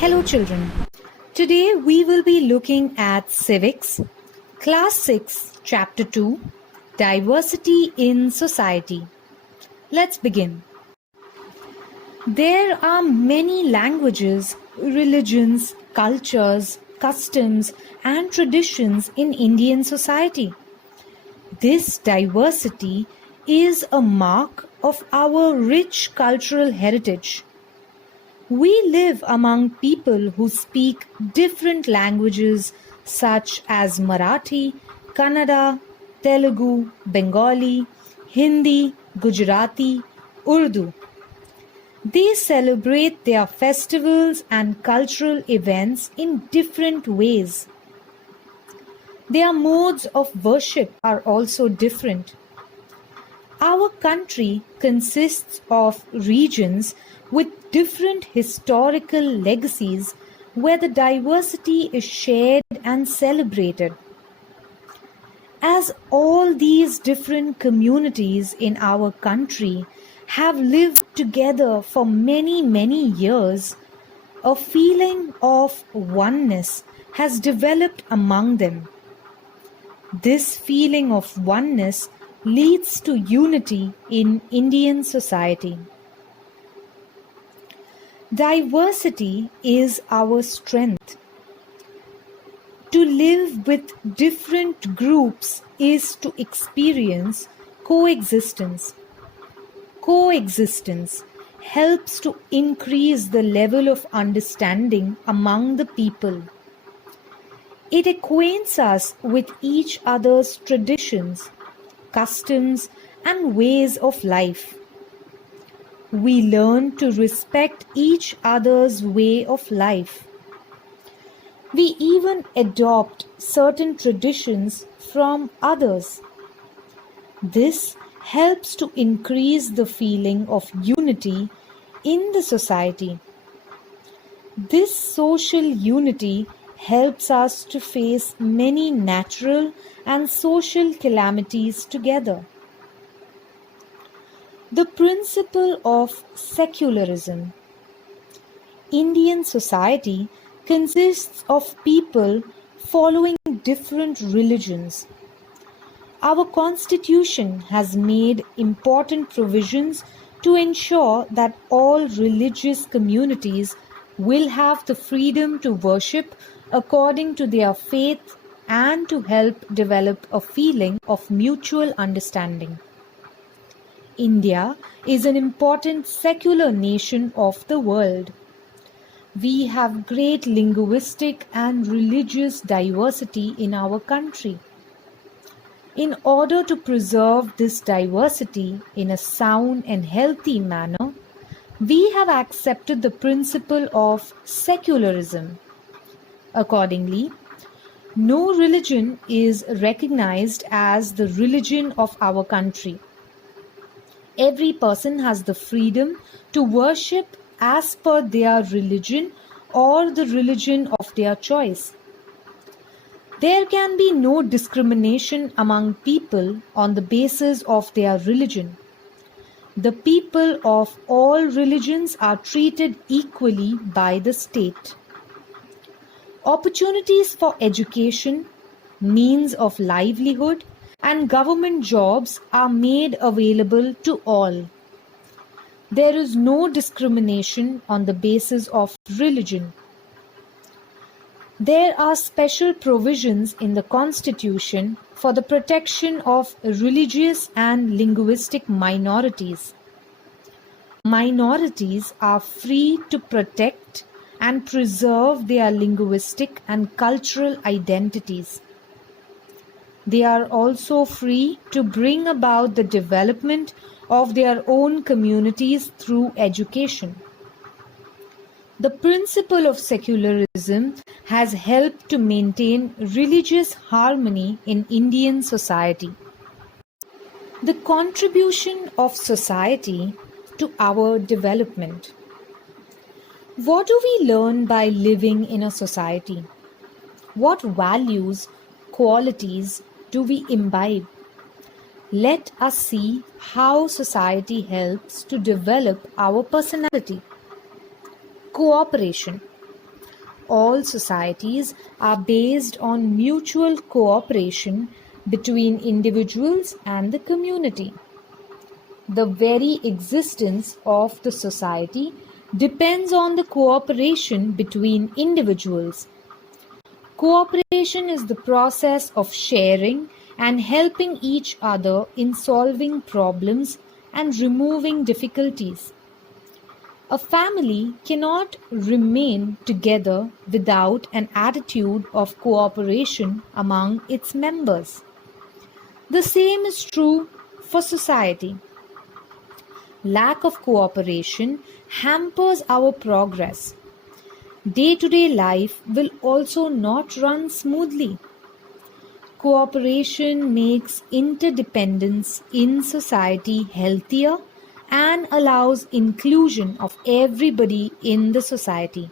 Hello children. Today we will be looking at Civics, Class 6, Chapter 2, Diversity in Society. Let's begin. There are many languages, religions, cultures, customs and traditions in Indian society. This diversity is a mark of our rich cultural heritage. We live among people who speak different languages such as Marathi, Kannada, Telugu, Bengali, Hindi, Gujarati, Urdu. They celebrate their festivals and cultural events in different ways. Their modes of worship are also different. Our country consists of regions with different historical legacies where the diversity is shared and celebrated. As all these different communities in our country have lived together for many years, a feeling of oneness has developed among them. This feeling of oneness leads to unity in Indian society. Diversity is our strength. To live with different groups is to experience coexistence. Coexistence helps to increase the level of understanding among the people. It acquaints us with each other's traditions, customs, and ways of life. We learn to respect each other's way of life. We even adopt certain traditions from others. This helps to increase the feeling of unity in the society. This social unity helps us to face many natural and social calamities together. The principle of secularism. Indian society consists of people following different religions. Our constitution has made important provisions to ensure that all religious communities will have the freedom to worship according to their faith and to help develop a feeling of mutual understanding. India is an important secular nation of the world. We have great linguistic and religious diversity in our country. In order to preserve this diversity in a sound and healthy manner, we have accepted the principle of secularism. Accordingly, no religion is recognized as the religion of our country. Every person has the freedom to worship as per their religion or the religion of their choice. There can be no discrimination among people on the basis of their religion. The people of all religions are treated equally by the state. Opportunities for education, means of livelihood, and government jobs are made available to all. There is no discrimination on the basis of religion. There are special provisions in the Constitution for the protection of religious and linguistic minorities. Minorities are free to protect and preserve their linguistic and cultural identities. They are also free to bring about the development of their own communities through education. The principle of secularism has helped to maintain religious harmony in Indian society. The contribution of society to our development. What do we learn by living in a society? What values, qualities do we imbibe? Let us see how society helps to develop our personality. Cooperation. All societies are based on mutual cooperation between individuals and the community. The very existence of the society depends on the cooperation between individuals. Cooperation is the process of sharing and helping each other in solving problems and removing difficulties. A family cannot remain together without an attitude of cooperation among its members. The same is true for society. Lack of cooperation hampers our progress. Day-to-day life will also not run smoothly. Cooperation makes interdependence in society healthier and allows inclusion of everybody in the society.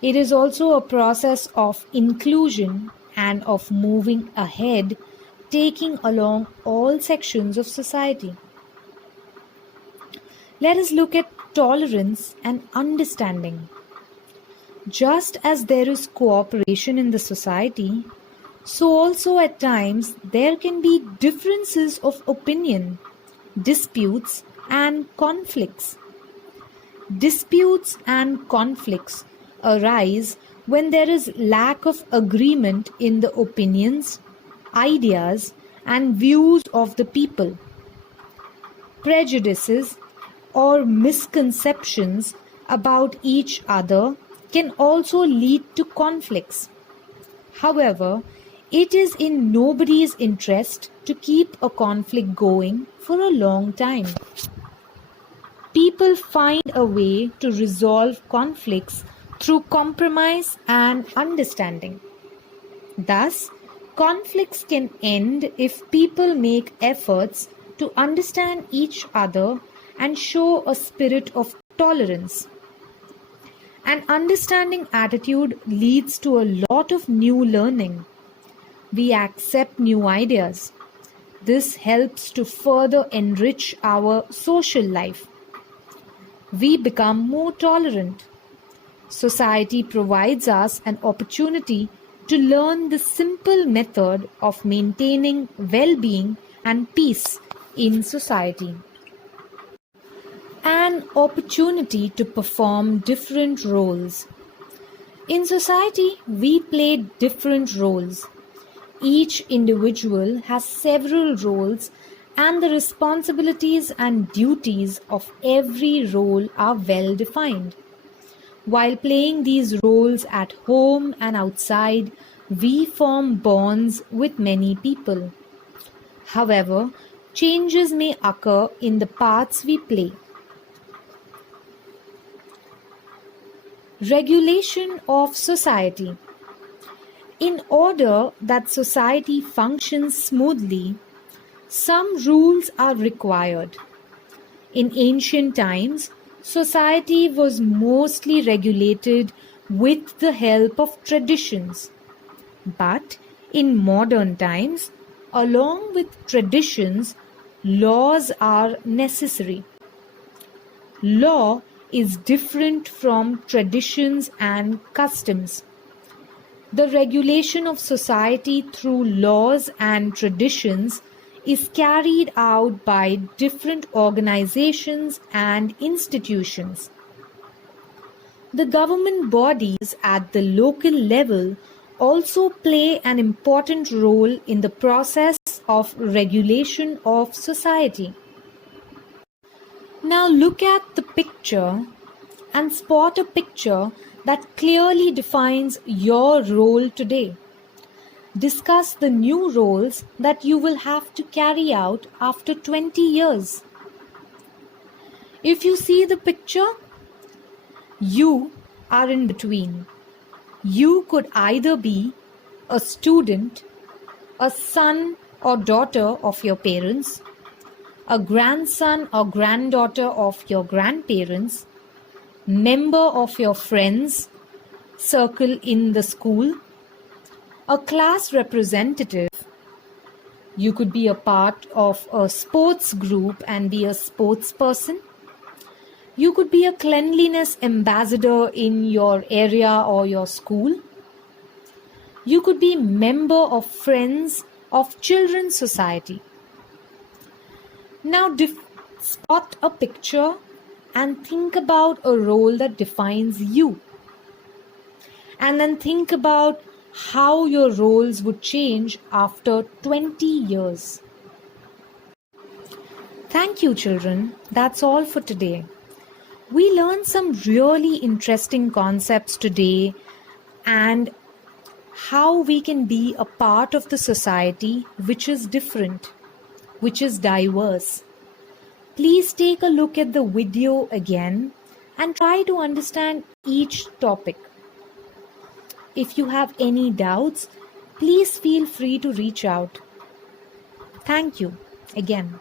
It is also a process of inclusion and of moving ahead, taking along all sections of society. Let us look at tolerance and understanding. Just as there is cooperation in the society, so also at times there can be differences of opinion, disputes and conflicts. Disputes and conflicts arise when there is lack of agreement in the opinions, ideas and views of the people. Prejudices or misconceptions about each other can also lead to conflicts. However, it is in nobody's interest to keep a conflict going for a long time. People find a way to resolve conflicts through compromise and understanding. Thus, conflicts can end if people make efforts to understand each other and show a spirit of tolerance. An understanding attitude leads to a lot of new learning. We accept new ideas. This helps to further enrich our social life. We become more tolerant. Society provides us an opportunity to learn the simple method of maintaining well-being and peace in society. An opportunity to perform different roles. In society, we play different roles. Each individual has several roles, and the responsibilities and duties of every role are well defined. While playing these roles at home and outside, we form bonds with many people. However, changes may occur in the parts we play. Regulation of society. In order that society functions smoothly, some rules are required. In ancient times, society was mostly regulated with the help of traditions. But in modern times, along with traditions, laws are necessary. Law is different from traditions and customs. The regulation of society through laws and traditions is carried out by different organizations and institutions. The government bodies at the local level also play an important role in the process of regulation of society. Now look at the picture and spot a picture that clearly defines your role today. Discuss the new roles that you will have to carry out after 20 years. If you see the picture, you are in between. You could either be a student, a son or daughter of your parents, a grandson or granddaughter of your grandparents, member of your friends circle in the school, a class representative. You could be a part of a sports group and be a sports person. You could be a cleanliness ambassador in your area or your school. You could be member of Friends of Children's Society. Now spot a picture and think about a role that defines you. And then think about how your roles would change after 20 years. Thank you, children. That's all for today. We learned some really interesting concepts today and how we can be a part of the society which is different, which is diverse. Please take a look at the video again and try to understand each topic. If you have any doubts, please feel free to reach out. Thank you again.